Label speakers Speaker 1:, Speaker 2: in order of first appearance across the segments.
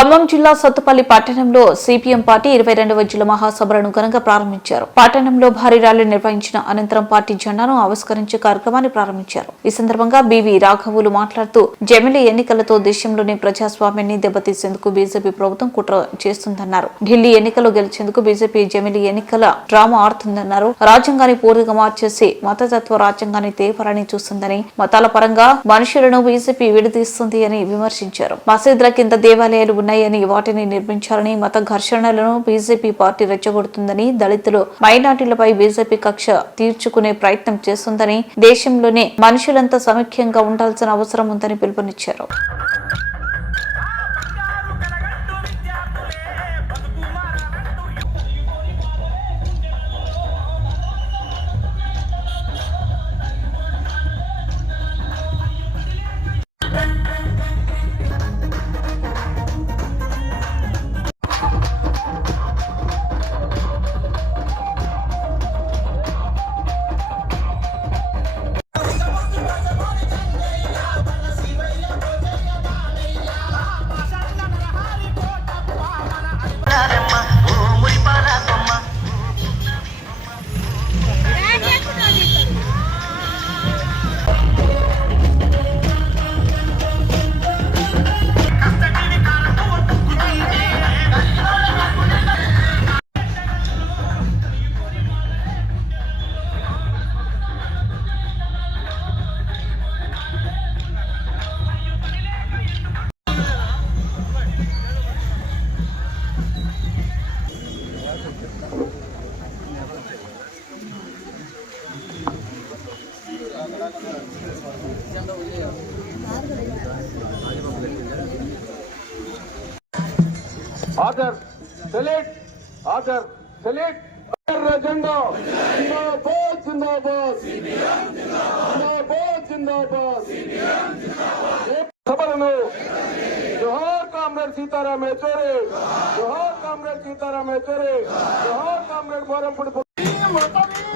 Speaker 1: ఖమ్మం జిల్లా సత్తుపల్లి పట్టణంలో CPM party ఇరవై రెండవ జిల్లా మహాసభలను ఘనంగా ప్రారంభించారు. పట్టణంలో భారీ ర్యాలీ నిర్వహించిన అనంతరం పార్టీ జెండాను ఆవిష్కరించే కార్యక్రమాన్ని ప్రారంభించారు. ఈ సందర్భంగా బివి రాఘవులు మాట్లాడుతూ జమిలీ ఎన్నికలతో దేశంలోని ప్రజాస్వామ్యాన్ని దెబ్బతీసేందుకు బీజేపీ ప్రభుత్వం కుట్ర చేస్తుందన్నారు. ఢిల్లీ ఎన్నికలు గెలిచేందుకు బీజేపీ జమిలీ ఎన్నికల డ్రామా ఆడుతుందన్నారు. రాజ్యాంగాన్ని పూర్తిగా మార్చేసి మతతత్వ రాజ్యాంగాన్ని తేవాలని చూస్తుందని మతాల పరంగా మనుషులను బీజేపీ విడదీస్తుంది అని విమర్శించారు. మసీదుల కింద దేవాలయాలు ఉన్నాయని వాటిని నిర్మించాలని మత ఘర్షణలను బీజేపీ పార్టీ రెచ్చగొడుతుందని దళితులు మైనార్టీలపై బీజేపీ కక్ష తీర్చుకునే ప్రయత్నం చేస్తుందని దేశంలోనే మనుషులంతా సమైక్యంగా ఉండాల్సిన అవసరం ఉందని పిలుపునిచ్చారు.
Speaker 2: Order select order select. జెండా జిందాబాద్ జిందాబాద్. జిందాబాద్ జిందాబాద్. సభలను జోహార్ కామ్రేడ్ సీతారాం యచూరి జోహార్ కామ్రేడ్ సీతారాం యచూరి జోహార్ కామ్రేడ్ మోరంపుడి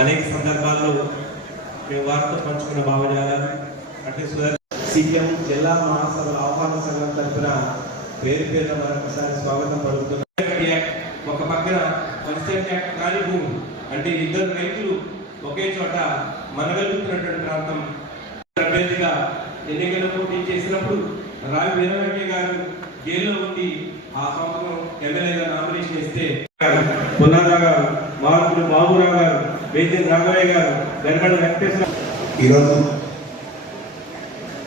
Speaker 3: అనేక సందర్భాల్లో మేము వారితో పంచుకున్న భావజాలాలు. అట్లే సుధా సీఎం జిల్లా మహాసభల ఆహ్వాన సంఘం తరఫున పేరు పేరున మరొకసారి స్వాగతం పలుకుతున్నాం. ఒక పక్కన కన్స్ట్రక్ట్ యాక్ట్ ఖాళీ భూమి అంటే ఇద్దరు రైతులు ఒకే చోట మనగలుగుతున్నటువంటి ప్రాంతం. అభ్యర్థిగా ఎన్నికల్లో పోటీ చేసినప్పుడు రావి వీరవెంకయ్య గారు జైల్లో ఉండి ఆ సంవత్సరం ఎమ్మెల్యేగా నామినేషన్ ఇస్తే పునాదా గారు మార్పులు బాబురావు గారు వేద్యం రాఘవయ్య గారు వెనబడి వెంకటేశ్వర
Speaker 4: ఈరోజు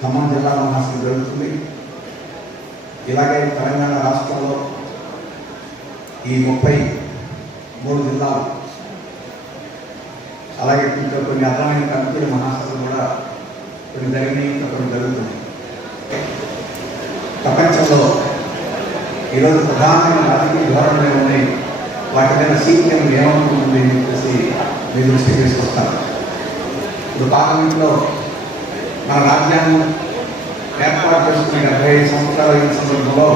Speaker 4: ఖమ్మం జిల్లా మహాసభ జరుగుతుంది. ఇలాగే తెలంగాణ రాష్ట్రంలో ఈ ముప్పై మూడు జిల్లాలు అలాగే ఇంకా కొన్ని అర్థమైన కమిటీల మహాసభలు కూడా కొన్ని జరిగినాయి ఇంకా కొన్ని జరుగుతున్నాయి ప్రపంచంలో ఈరోజు ప్రధానమైన రాజకీయ ధోరణులు ఉన్నాయి వాటి మీద సీపీఎం ఏమనుకుంటుంది అని చెప్పేసి మీ దృష్టికి తీసుకొస్తాను ఇప్పుడు పార్లమెంట్లో మన రాజ్యాంగం ఏర్పాటు చేసుకునే డెబ్బై ఐదు సంవత్సరాల అయిన సందర్భంలో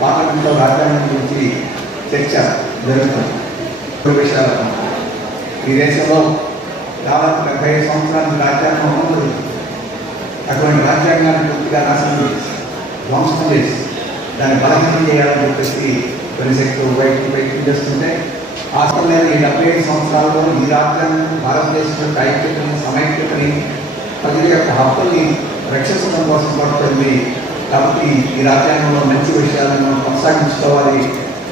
Speaker 4: పార్లమెంట్లో రాజ్యాంగం గురించి చర్చ జరుగుతుంది. విషయాలు ఈ దేశంలో దాదాపు డెబ్బై ఐదు సంవత్సరాలు రాజ్యాంగం ఉన్నది అటువంటి రాజ్యాంగాన్ని పూర్తిగా నాశనం చేసి ధ్వంసం చేసి దాన్ని బలహీనం చేయాలని చెప్పేసి కొన్ని శక్తులు బయటకు బయటకు చేస్తుంటే ఆస్తం ఈ డెబ్బై ఐదు సంవత్సరాల్లో ఈ రాజ్యాంగం భారతదేశం యొక్క ఐక్యతని సమైక్యతని ప్రజల యొక్క హక్కుల్ని రక్షించడం కోసం పడుతుంది కాబట్టి ఈ రాజ్యాంగంలో మంచి విషయాలను కొనసాగించుకోవాలి.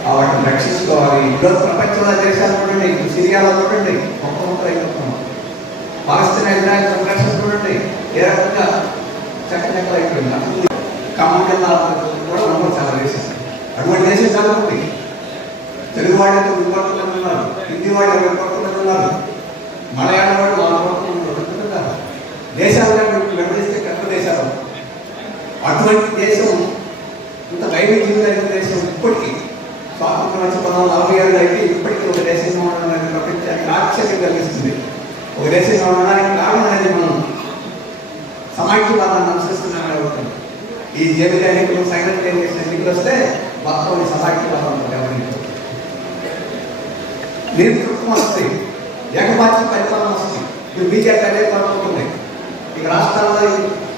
Speaker 4: వాటిని రక్షించుకోవాలి. ఇప్పుడు ప్రపంచంలో దేశాలు చూడండి ఇప్పుడు సిరియాలో చూడండి మొక్క మొక్క అయిపోతున్నాం పాలస్తీన్ ఇజ్రాయల్ సంఘర్షణ చూడండి ఏ రకంగా చక్కచక్కలు అయిపోయింది అసలు ఖమ్మం జిల్లా కూడా నమ్మకం చాలా దేశం అటువంటి దేశం చాలా ఉంది తెలుగు వాడితో విపత్తులు ఉన్నారు హిందీ వాడు విపత్తులు ఉన్నారు మలయాళం వాడు వాళ్ళ విపత్తులు ఉన్నారు దేశాలుగా మీకు విభజిస్తే కనుక దేశాలు. అటువంటి దేశం ఇంత వైవిధ్యమైన దేశం ఇప్పటికీ స్వాతంత్రం వచ్చి పంతొమ్మిది నలభై ఏళ్ళు అయితే ఇప్పటికీ ఒక దేశంగా ఉండడం అనేది ప్రపంచానికి ఆశ్చర్యం కలిగిస్తుంది. ఒక దేశంగా ఉండడానికి కారణం అనేది మనం సమాఖ్యవాదాన్ని అనుసరిస్తున్నామని అవుతుంది ఈ జమిత ఎన్నికలు సైనిక ఎన్నికలు వస్తే మొత్తం ఈ సమాఖ్యవాదం గమనించారు నేతృత్వం వస్తుంది ఏకపాత్ర పరిపాలన వస్తుంది ఇప్పుడు బీజేపీ అనే కోరుకుంటుంది ఇక రాష్ట్రాల్లో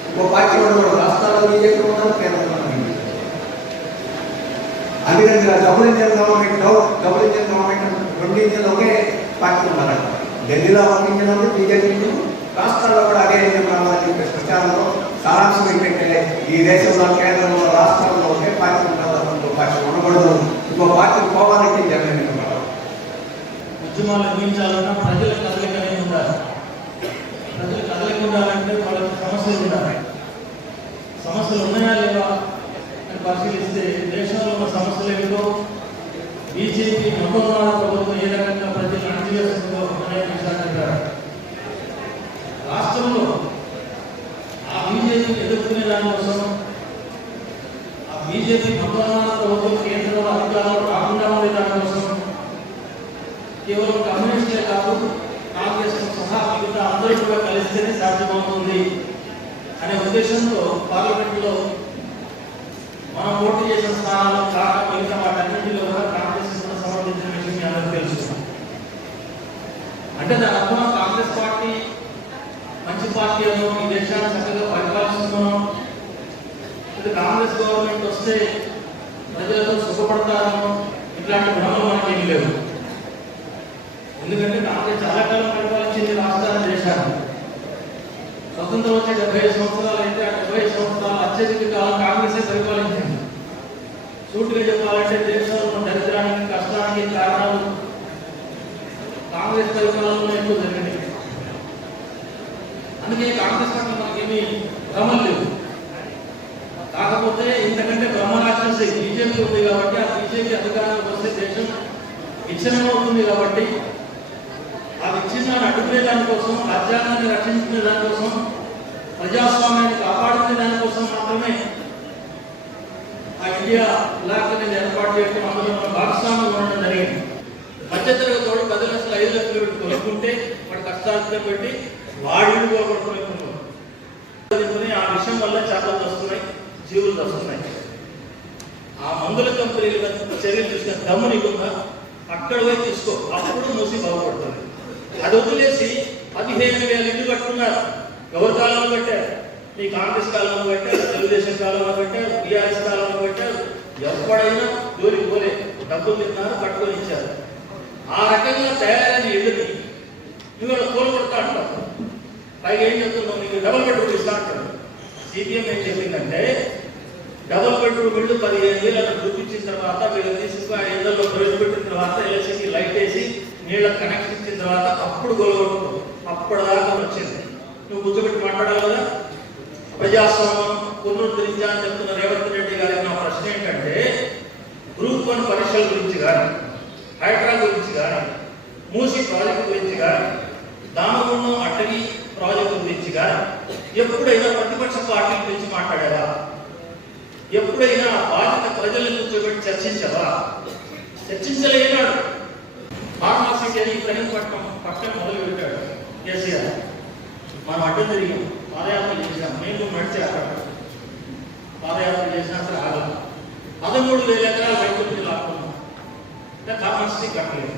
Speaker 4: ఇంకో పార్టీ ఉండదు. రాష్ట్రాల్లో బీజేపీ ఉండదు కేంద్రంలో BJP. అందుకని double engine government double engine government రెండు ఇంజన్లు ఒకే పార్టీ ఉన్నారట ఢిల్లీలో ఒక ఇంజన్ ఉంది బీజేపీ ఇంజన్ రాష్ట్రాల్లో కూడా అదే ఇంజన్ రావాలని చెప్పే ప్రచారంలో సారాంశం ఏంటంటే ఈ దేశంలో కేంద్రంలో రాష్ట్రాల్లో ఒకే పార్టీ ఉండాలని ఇంకో ఉండకూడదు. ఇంకో పార్టీ పోవాలంటే జగన్
Speaker 5: ఉద్యమాలు నిర్మించాలన్నా ప్రజల కదలిక అనేది ఉండాలి. ప్రజలు కదలిక ఉండాలంటే వాళ్ళకి సమస్యలు ఉండాలి. సమస్యలు ఉన్నాయా లేవా అని పరిశీలిస్తే దేశంలో ఉన్న సమస్యలు ఏమిటో బీజేపీ మొట్టమొదటి ప్రభుత్వం ఏ రకంగా ప్రజలు అణచివేస్తుందో అనే విషయాన్ని అంటారు. రాష్ట్రంలో ఆ బీజేపీ ఎదుర్కొనే దానికోసం బీజేపీ మొట్టమొదటి ప్రభుత్వం కేంద్రంలో అధికారాలు రాకుండా ఉండే దానికోసం కేవలం కమ్యూనిస్టులే కాదు కాంగ్రెస్ సహా మిగతా అందరూ కూడా కలిస్తేనే సాధ్యమవుతుంది అనే ఉద్దేశంతో పార్లమెంట్లో మనం ఓటు చేసిన స్థానాల్లో కాక మిగతా వాటన్నింటిలో కూడా కాంగ్రెస్ కూడా సమర్థించిన విషయం మీ అందరికీ తెలుసు అంటే దాని అర్థం కాంగ్రెస్ పార్టీ మంచి పార్టీ అనో ఈ దేశాన్ని చక్కగా పరిపాలిస్తున్నాం ఇది కాంగ్రెస్ గవర్నమెంట్ వస్తే ప్రజలతో సుఖపడతారనో ఇట్లాంటి భ్రమలు మనకేమీ లేవు ఎందుకంటే కాంగ్రెస్ చాలా కాలం పరిపాలించింది రాజధాని చేశారు స్వతంత్రం వచ్చే డెబ్బై ఐదు సంవత్సరాలు అయితే ఆ డెబ్బై ఐదు సంవత్సరాలు అత్యధిక కాలం కాంగ్రెసే పరిపాలించింది. సూటిగా చెప్పాలంటే దేశంలో దరిద్రానికి కష్టానికి కారణాలు కాంగ్రెస్ పరిపాలనలో ఎక్కువ జరిగింది అందుకే కాంగ్రెస్ పట్ల మనకేమీ భ్రమలు లేవు. ఉంది కాబట్టి ఆ బీజేపీ అధికారంలోకి వస్తే దేశం విచ్ఛిన్నమవుతుంది కాబట్టి ఆ విచ్ఛిన్నాన్ని అడ్డుకునే దానికోసం రాజ్యాంగాన్ని రక్షించుకునే దానికోసం ప్రజాస్వామ్యాన్ని కాపాడుకునే దానికోసం మాత్రమే ఆ ఇండియా బ్లాక్ అనేది ఏర్పాటు చేయడం అందులో మన భాగస్వామ్యం ఉండడం జరిగింది. మధ్యతరగతి వాడు పది లక్షల ఐదు లక్షలు పెట్టి కొనుక్కుంటే వాడు కష్టాలు పెట్టి వాడి కొనుక్కున్నాడు ఆ విషయం వల్ల చేపలు వస్తున్నాయి జీవులు వస్తున్నాయి ఆ మందుల కంపెనీల మీద చర్యలు తీసుకున్న దమ్ముని నీకుందా అక్కడ పోయి తీసుకో. అప్పుడు మూసి బాగుపడుతుంది అది వదిలేసి పదిహేను వేల ఇల్లు కట్టుకున్నారు. ఎవరి కాలంలో కట్టారు నీ కాంగ్రెస్ కాలంలో కట్టారు తెలుగుదేశం కాలంలో కట్టారు బీఆర్ఎస్ కాలంలో కట్టారు ఎవడైనా జోలికి పోలే. డబ్బులు తిన్నారు పట్టుకొని ఇచ్చారు. ఆ రకంగా తయారైన ఇల్లుని ఇవాళ కోలుకొడతా అంటారు పైగా ఏం చెప్తున్నావు నీకు డబల్ బెడ్రూమ్ ఇస్తా అంటారు సిపిఎం ఏం చెప్పిందంటే డబుల్ బెడ్రూమ్ ఇల్లు పదిహేను వేలు చూపించిన తర్వాత వీళ్ళు తీసుకుని ఆ ఇళ్ళలో ప్రవేశపెట్టిన తర్వాత ఎలక్ట్రిసిటీ లైట్ వేసి నీళ్ళ కనెక్షన్ ఇచ్చిన తర్వాత అప్పుడు గొలవడం అప్పుడు దాకా వచ్చింది. నువ్వు కూర్చోబెట్టి మాట్లాడాలి కదా? ప్రజాస్వామ్యం పునరుద్ధరించా అని చెప్తున్న రేవంత్ రెడ్డి గారికి నా ప్రశ్న ఏంటంటే గ్రూప్ వన్ పరీక్షల గురించి కానీ హైడ్రా గురించి కానీ మూసి ప్రాజెక్టు గురించి కానీ దామగుండం అటవీ ప్రాజెక్టు గురించి కానీ ఎప్పుడైనా ప్రతిపక్ష పార్టీ గురించి మాట్లాడారా ఎప్పుడైనా బాధిత బాధ్యత ప్రజలను కూర్చోబెట్టి చర్చించవా? చర్చించలేనాడు. ఫార్మాసిటీ అని ఇబ్రహీంపట్నం పక్కన మొదలు పెట్టాడు కేసీఆర్ మనం అడ్డం తిరిగాం. పాదయాత్ర చేసాం మేము నడిచి అక్కడ పాదయాత్ర చేసినా సరే ఆగదు. పదమూడు వేల ఎకరాల రైతులకి లాక్కున్నాం. ఇంకా ఫార్మాసిటీ కట్టలేదు.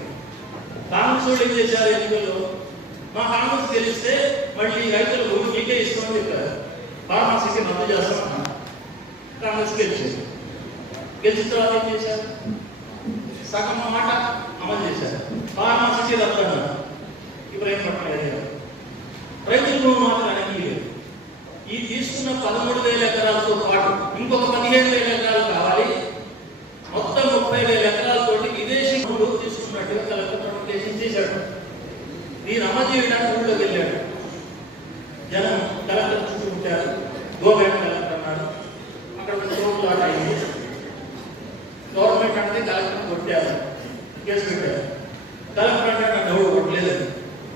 Speaker 5: కాంగ్రెస్ వాళ్ళు ఏం చేశారు ఎన్నికల్లో? మా కాంగ్రెస్ తెలిస్తే మళ్ళీ రైతుల భూమి మీకే ఇస్తామని చెప్పారు. ఫార్మాసిటీ మద్దతు చేస్తామన్నారు. కాంగ్రెస్ గెలిచింది గెలిచిన తర్వాత ఏం చేశారు? సగం మాట అమలు చేశారు. బాగా రద్దు అన్నారు ఇప్పుడు ఏం పట్టలేదు రైతులు మాత్రం అడిగి లేదు ఈ తీసుకున్న పదమూడు వేల ఎకరాలతో పాటు ఇంకొక పదిహేను వేల ఎకరాలు కావాలి. మొత్తం ముప్పై వేల ఎకరాలతో విదేశీ భూములు తీసుకున్నట్టుగా కలెక్టర్ నోటిఫికేషన్ చేశాడు. నేను అమలు చేయడానికి ఊళ్ళోకి వెళ్ళాడు. జనం కలెక్టర్ చుట్టూ ఉంటారు. గోవెంట కలెక్టర్ అన్నాడు అక్కడ ఒక చోట్ల ఆట అయింది గవర్నమెంట్ అంటే కలెక్టర్ కొట్టారు కేసు పెట్టారు కలెక్టర్ అంటే